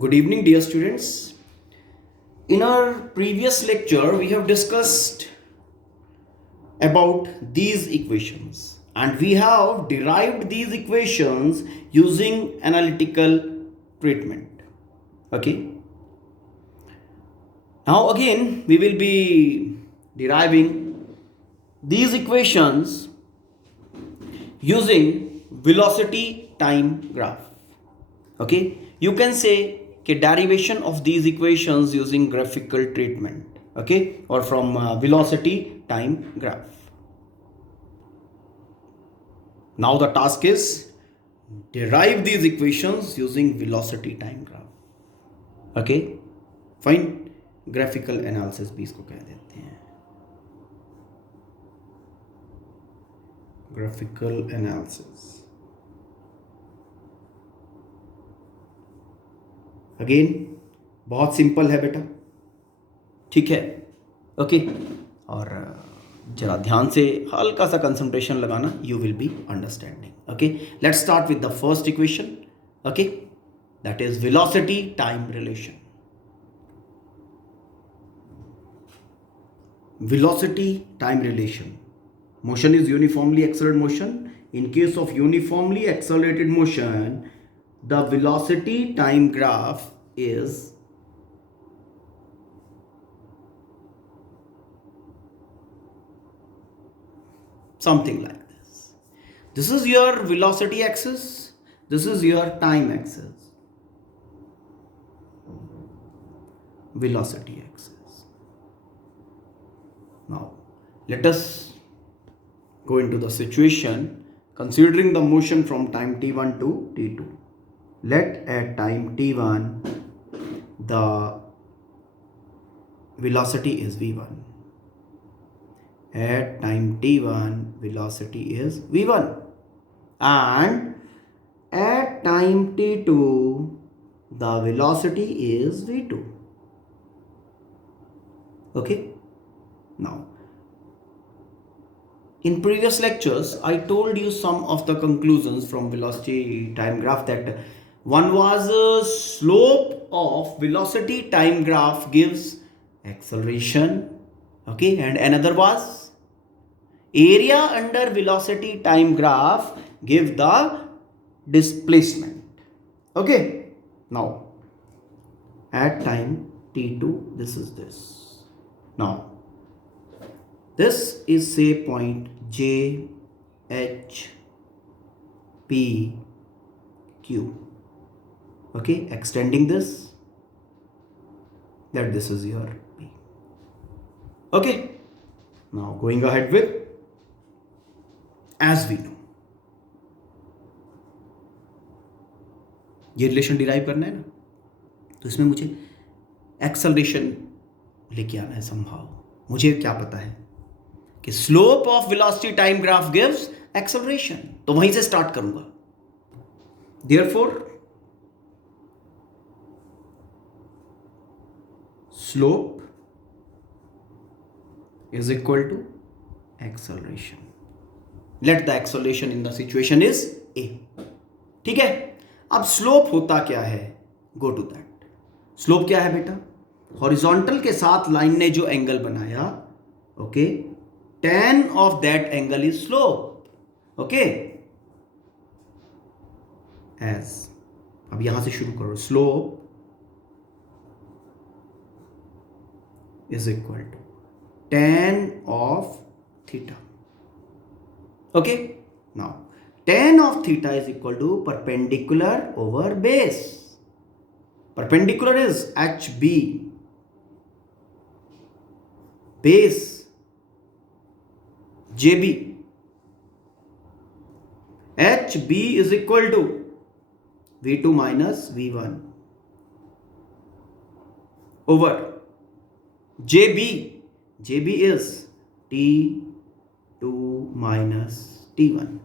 Good evening, dear students. In our previous lecture, we have discussed about these equations and we have derived these equations using analytical treatment. Okay. Now, again, we will be deriving these equations using velocity time graph. Okay, you can say derivation of these equations using graphical treatment, okay, or from velocity time graph. Now the task is derive these equations using velocity time graph. Okay, fine. Graphical analysis भी इसको कह देते हैं, graphical analysis. Again बहुत simple है बेटा, ठीक है. ओके, और जरा ध्यान से हल्का सा कंसंट्रेशन लगाना, you will be understanding. Okay, let's start with the first equation. Okay, that is velocity time relation. Velocity time relation. Motion is uniformly accelerated motion. In case of uniformly accelerated motion, the velocity time graph is something like this. This is your velocity axis. This is your time axis. Velocity axis. Now, let us go into the situation considering the motion from time t1 to t2. Let at time t1 the velocity is v1. At time t1 velocity is v1, and at time t2 the velocity is v2. Okay. Now, in previous lectures, I told you some of the conclusions from velocity time graph. That one was slope of velocity time graph gives acceleration. Okay, and another was area under velocity time graph give the displacement. Okay, now at time t2 this is this. Now this is say point J, H, P, Q. Okay, extending this, that this is your P. Okay, now going ahead with, as we know, ये relation derive करना है ना, तो इसमें मुझे acceleration लेके आना है संभाव. मुझे क्या पता है कि slope of velocity time graph gives acceleration, तो वहीं से स्टार्ट करूंगा. Therefore slope is equal to acceleration. Let the acceleration in the situation is a. ठीक है, अब स्लोप होता क्या है, गो टू दैट. स्लोप क्या है बेटा, हॉरिजॉन्टल के साथ लाइन ने जो एंगल बनाया, okay, tan of that angle is slope. Okay, as अब यहां से शुरू करो, slope is equal to tan of theta. Okay, now tan of theta is equal to perpendicular over base. Perpendicular is HB, base JB. HB is equal to V2 minus V1 over JB. JB is T2 minus T1.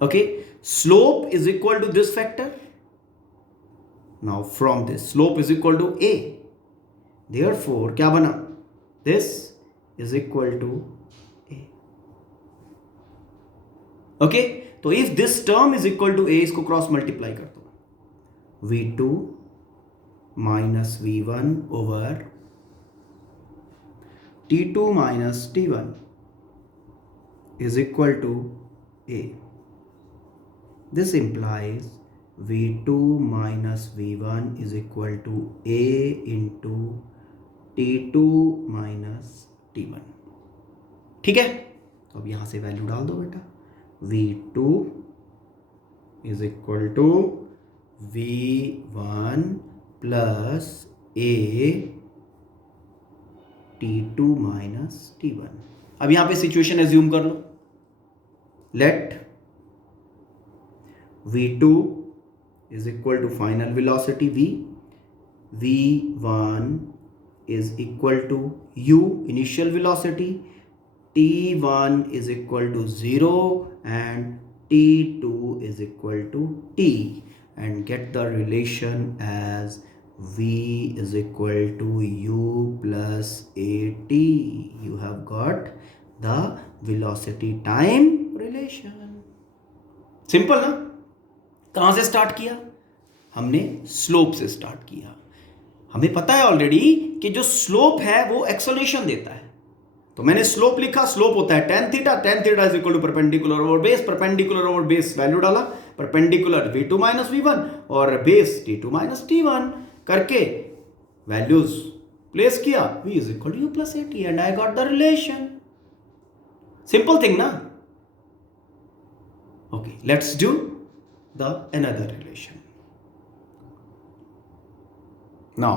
Okay, slope is equal to this factor. Now from this, slope is equal to A. Therefore क्या बना, this is equal to okay, तो if this term is equal to A, इसको cross multiply कर दो, V2 minus v1 over t2 minus t1 is equal to a. This implies v2 minus v1 is equal to a into t2 minus t1. ठीक है, तो अब यहां से value डाल दो बेटा. v2 is equal to v1 plus a t2 minus t1. अब यहां पे सिचुएशन एज्यूम कर लो. Let v2 is equal to final velocity v, v1 is equal to u initial velocity, t1 is equal to 0 and t2 is equal to t, and get the relation as v is equal to u plus at. You have got the velocity time relation. Simple ना. कहां से start किया? हमने slope से start किया. हमें पता है ऑलरेडी कि जो स्लोप है वो एक्सेलरेशन देता है. तो मैंने स्लोप लिखा. स्लोप होता है tan theta. tan theta is equal to perpendicular over base. Perpendicular over base value डाला. परपेंडिकुलर v2 माइनस v1 और बेस t2 माइनस t1 करके वैल्यूज प्लेस किया. v is equal to u plus at and I got the relation. Simple thing ना. Okay, let's do the another relation. Now,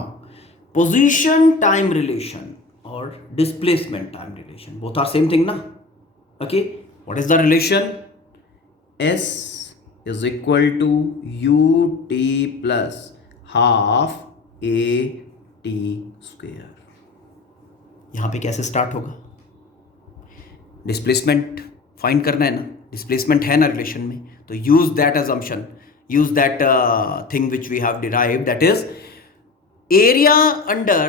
position time relation or displacement time relation, both are same thing na. Okay, what is the relation? S is equal to ut plus half a t square. यहां पे कैसे start होगा? Displacement find करना है ना. Displacement है ना relation में, तो use that assumption, use that thing which we have derived, that is area under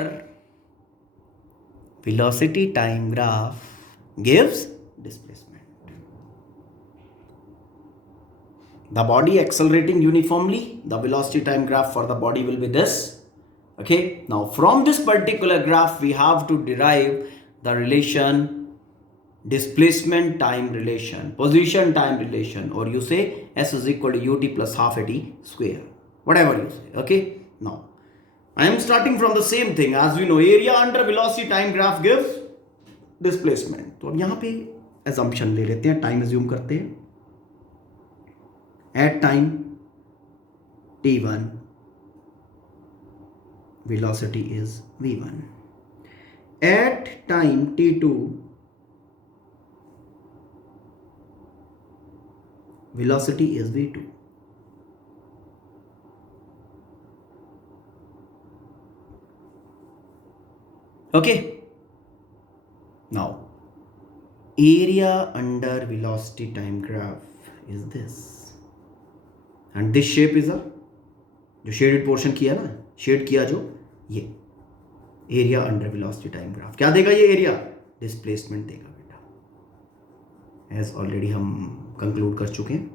velocity time graph gives displacement. The body accelerating uniformly, the velocity time graph for the body will be this. Okay, now from this particular graph we have to derive the relation displacement time relation, position time relation, or you say s is equal to ut plus half at square, whatever you say. Okay, now I am starting from the same thing. As we know, area under velocity time graph gives displacement. तो अब यहाँ पे assumption ले लेते हैं, time assume करते हैं. At time t1 velocity is v1. At time t2 velocity is v2. Okay, now area under velocity time graph is this, and this shape is a, जो shaded portion किया ना, shade किया जो, ये area under velocity time graph क्या देगा? ये area displacement देगा बेटा, as already हम कंक्लूड कर चुके हैं.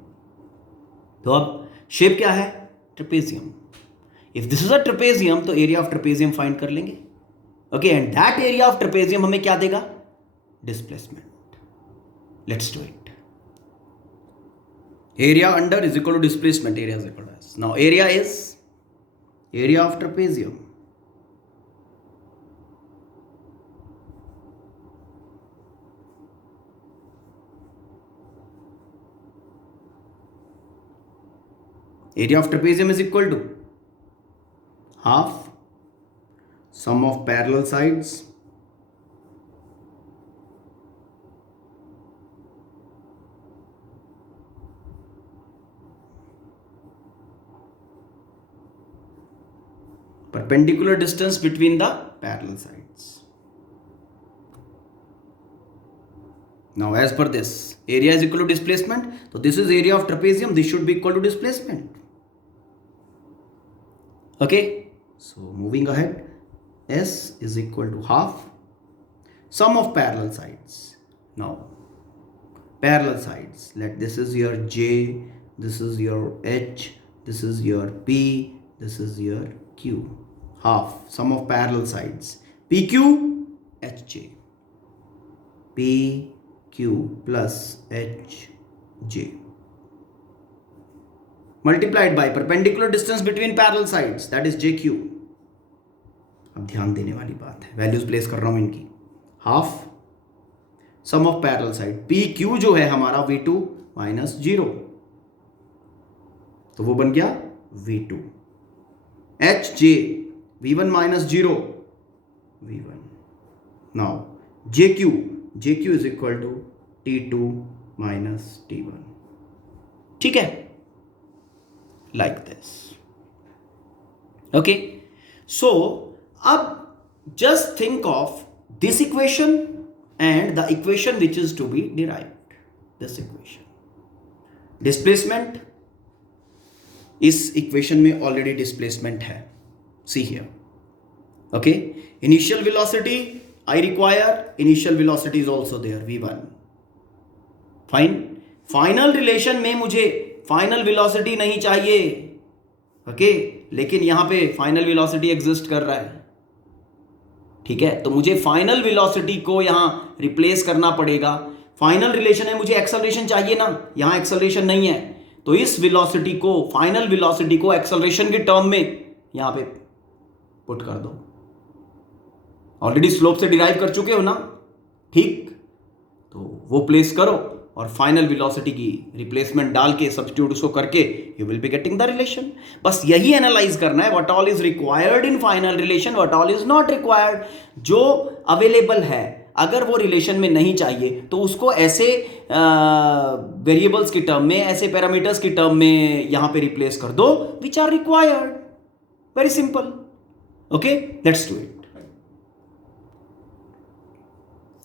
तो अब शेप क्या है? Trapezium. If this is a trapezium तो एरिया ऑफ ट्रेपेजियम फाइंड कर लेंगे. Okay, and that area of trapezium हमें क्या देगा? Displacement. Let's do it. Area under is equal to displacement. Area is equal to, now area is area of trapezium. Area of trapezium is equal to half sum of parallel sides perpendicular distance between the parallel sides. Now as per this, area is equal to displacement, so this is area of trapezium, this should be equal to displacement. Okay, so moving ahead, S is equal to half sum of parallel sides. Now parallel sides, let this is your J, this is your H, this is your P, this is your Q. half sum of parallel sides PQ HJ, PQ plus HJ multiplied by perpendicular distance between parallel sides, that is JQ. अब ध्यान देने वाली बात है, values place कर रहा हूं इनकी. Half sum of parallel side PQ जो है हमारा V2 माइनस 0, तो वो बन गया V2. HJ V1 minus 0 V1. Now JQ is equal to T2 minus T1. ठीक है, लाइक दिस. ओके, सो अब just think of this equation and the equation which is to be derived. This equation, displacement, इस equation में already displacement है. See here. Okay, initial velocity I require, initial velocity is also there, V1. Fine. Final relation में मुझे final velocity नहीं चाहिए. Okay, लेकिन यहां पे final velocity exist कर रहा है. ठीक है, तो मुझे फाइनल वेलोसिटी को यहां रिप्लेस करना पड़ेगा. फाइनल रिलेशन है, मुझे एक्सेलरेशन चाहिए ना, यहां एक्सेलरेशन नहीं है, तो इस वेलोसिटी को, फाइनल वेलोसिटी को एक्सेलरेशन के टर्म में यहां पे पुट कर दो. ऑलरेडी स्लोप से डिराइव कर चुके हो ना, ठीक, तो वो प्लेस करो और फाइनल वेलोसिटी की रिप्लेसमेंट डाल के सब्स्टिट्यूट उसको करके you will be getting the relation. बस यही एनालाइज करना है, what all is required in final relation, what all is not required. जो अवेलेबल है, अगर वो रिलेशन में नहीं चाहिए तो उसको ऐसे वेरिएबल्स की टर्म में, ऐसे पैरामीटर्स की टर्म में यहां पे रिप्लेस कर दो which are required. Very simple. Okay, let's do it.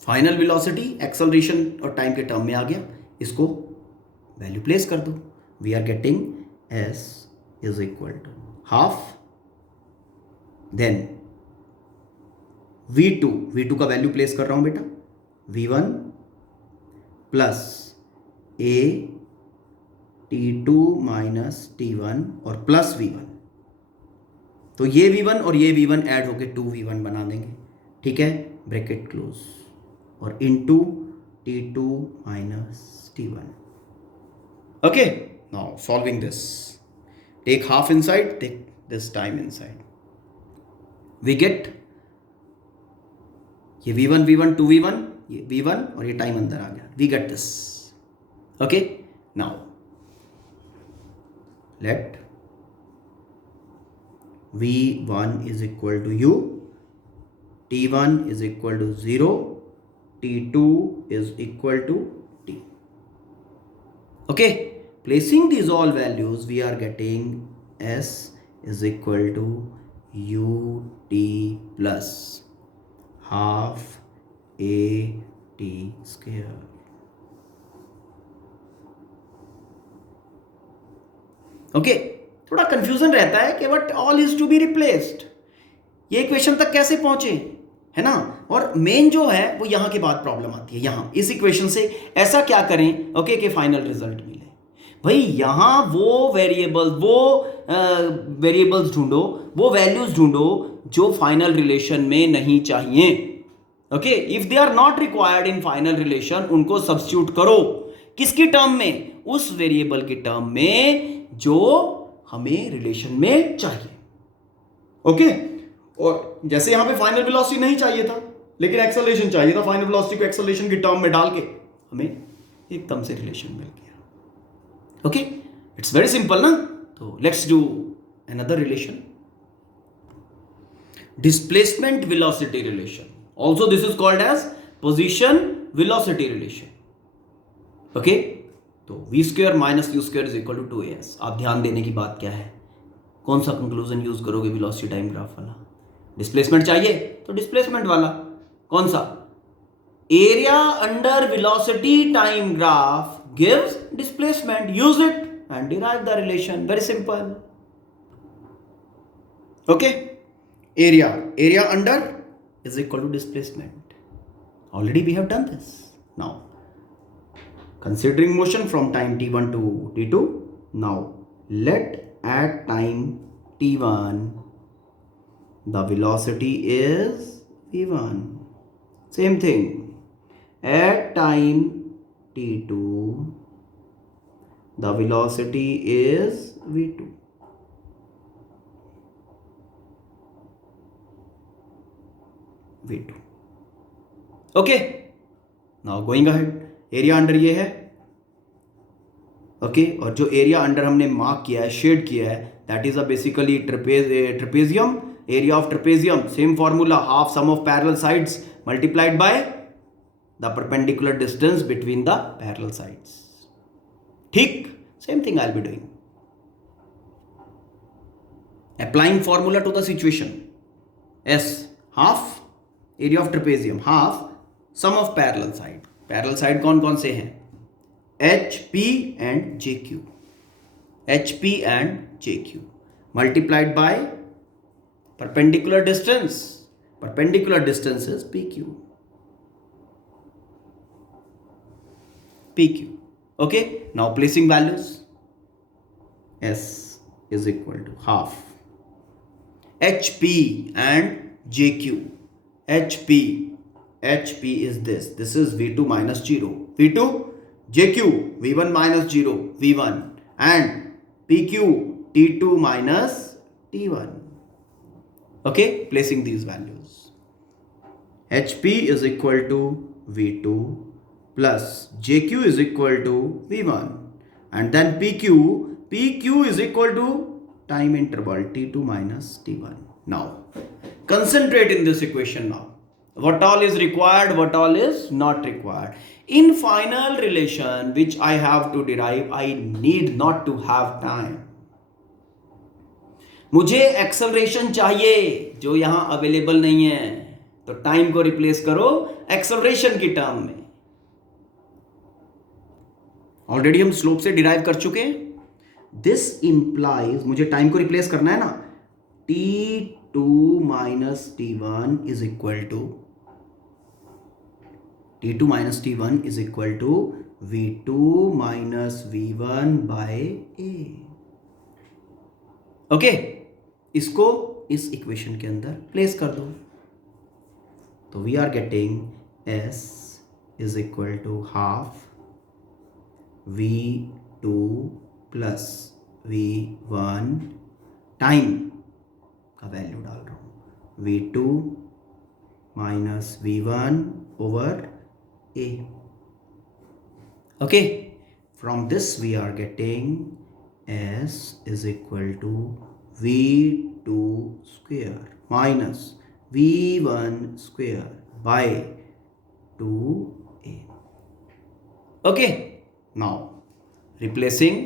Final velocity acceleration और टाइम के टर्म में आ गया, इसको वैल्यू प्लेस कर दो. We are getting S is equal to half, then V2 का वैल्यू प्लेस कर रहा हूं बेटा, V1 plus A T2 minus T1 और प्लस V1. तो ये V1 और ये V1 ऐड होके 2V1 बना देंगे. ठीक है, ब्रैकेट क्लोज, और into T2 minus T1. Okay, now solving this. Take half inside, take this time inside. We get ये V1 2V1, ये V1 और ये टाइम अंदर आ गया. We get this. Okay, now let V1 is equal to U, T1 is equal to 0, T2 is equal to T. Okay, placing these all values, we are getting S is equal to UT plus half AT square. Okay, थोड़ा confusion रहता है कि what all is to be replaced. ये equation तक कैसे पहुंचे, है ना. और मेन जो है वो यहां के बाद प्रॉब्लम आती है. यहां इस इक्वेशन से ऐसा क्या करें, ओके, कि फाइनल रिजल्ट मिले. भाई यहां वो वेरिएबल्स ढूंढो, वो वैल्यूज ढूंढो जो फाइनल रिलेशन में नहीं चाहिए. Okay, if they are not required in final relation, उनको सब्स्टिट्यूट करो. किसकी टर्म में? उस वेरिएबल की टर्म में जो हमें रिलेशन में चाहिए. ओके, और जैसे यहां पे फाइनल वेलोसिटी नहीं चाहिए था लेकिन एक्सेलरेशन चाहिए था, फाइनल वेलोसिटी को एक्सेलरेशन की टर्म में डाल के हमें एकदम से रिलेशन मिल गया. ओके, इट्स वेरी सिंपल ना. तो let's do another relation, displacement velocity relation. Also this is called as position velocity relation. Okay, तो v square minus u square is equal to 2as. आप ध्यान देने की बात क्या है, कौन सा कंक्लूजन यूज करोगे? वेलोसिटी टाइम ग्राफ वाला. डिस्प्लेसमेंट चाहिए तो डिस्प्लेसमेंट वाला. कौन सा? Area under velocity time graph gives displacement. Use it and derive the relation. Very simple. Okay, area under is equal to displacement. Already we have done this. Now considering motion from time t1 to t2, now let at time t1 the velocity is v1. Same thing. At time t2, the velocity is v2. v2. Okay. Now going ahead. Area under ये है. Okay और जो area under हमने mark किया है, shade किया है, that is a basically trapezium. Area of trapezium, same formula, half sum of parallel sides multiplied by the perpendicular distance between the parallel sides. ठीक, same thing I will be doing. Applying formula to the situation. As half area of trapezium, half sum of parallel side. Parallel side कौन कौन से हैं? HP and JQ. HP and JQ multiplied by perpendicular distance. Perpendicular distance is PQ. PQ. Okay. Now placing values. S is equal to half HP and JQ. HP is this. This is V2 minus 0. V2 JQ V1 minus 0 V1 and PQ T2 minus T1. Okay, placing these values. HP is equal to V2 plus JQ is equal to V1 and then PQ is equal to time interval T2 minus T1. Now concentrate in this equation now. What all is required, what all is not required. In final relation which I have to derive, I need not to have time. मुझे acceleration चाहिए जो यहां available नहीं है, तो time को replace करो acceleration की टर्म में. ऑलरेडी हम स्लोप से डिराइव कर चुके हैं. दिस इंप्लाइज, मुझे टाइम को रिप्लेस करना है ना, T2 minus T1 is equal to T2 minus T1 is equal to V2 minus V1 by A. Okay, इसको इस इक्वेशन के अंदर प्लेस कर दो. तो we are getting S is equal to half V2 plus V1 time का value डाल रहा हूं, V2 minus V1 over A. Okay, from this we are getting S is equal to V2 square minus V1 square by 2A. Okay, now replacing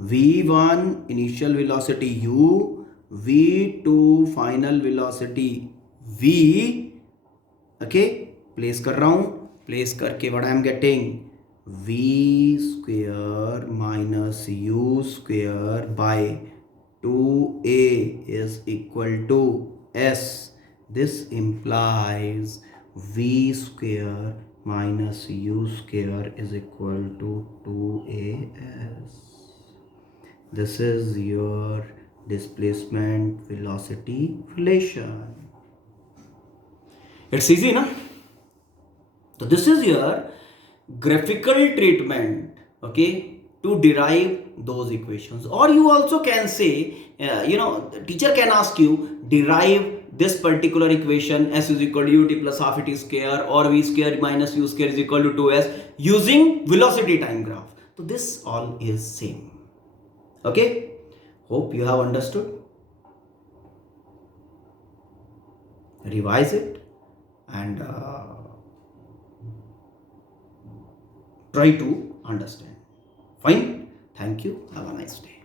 V1 initial velocity U, V2 final velocity V. Okay, place कर रहा हूं. Place करके what I am getting, V square minus U square by 2A is equal to S. This implies V square minus U square is equal to 2AS. This is your displacement velocity relation. It's easy, na? So this is your graphical treatment, okay, to derive those equations. Or you also can say, the teacher can ask you, derive this particular equation, S is equal to ut plus half it square, or V square minus U square is equal to 2S, using velocity time graph. So this all is same. Okay, hope you have understood. Revise it and try to understand. Fine. Thank you. Have a nice day.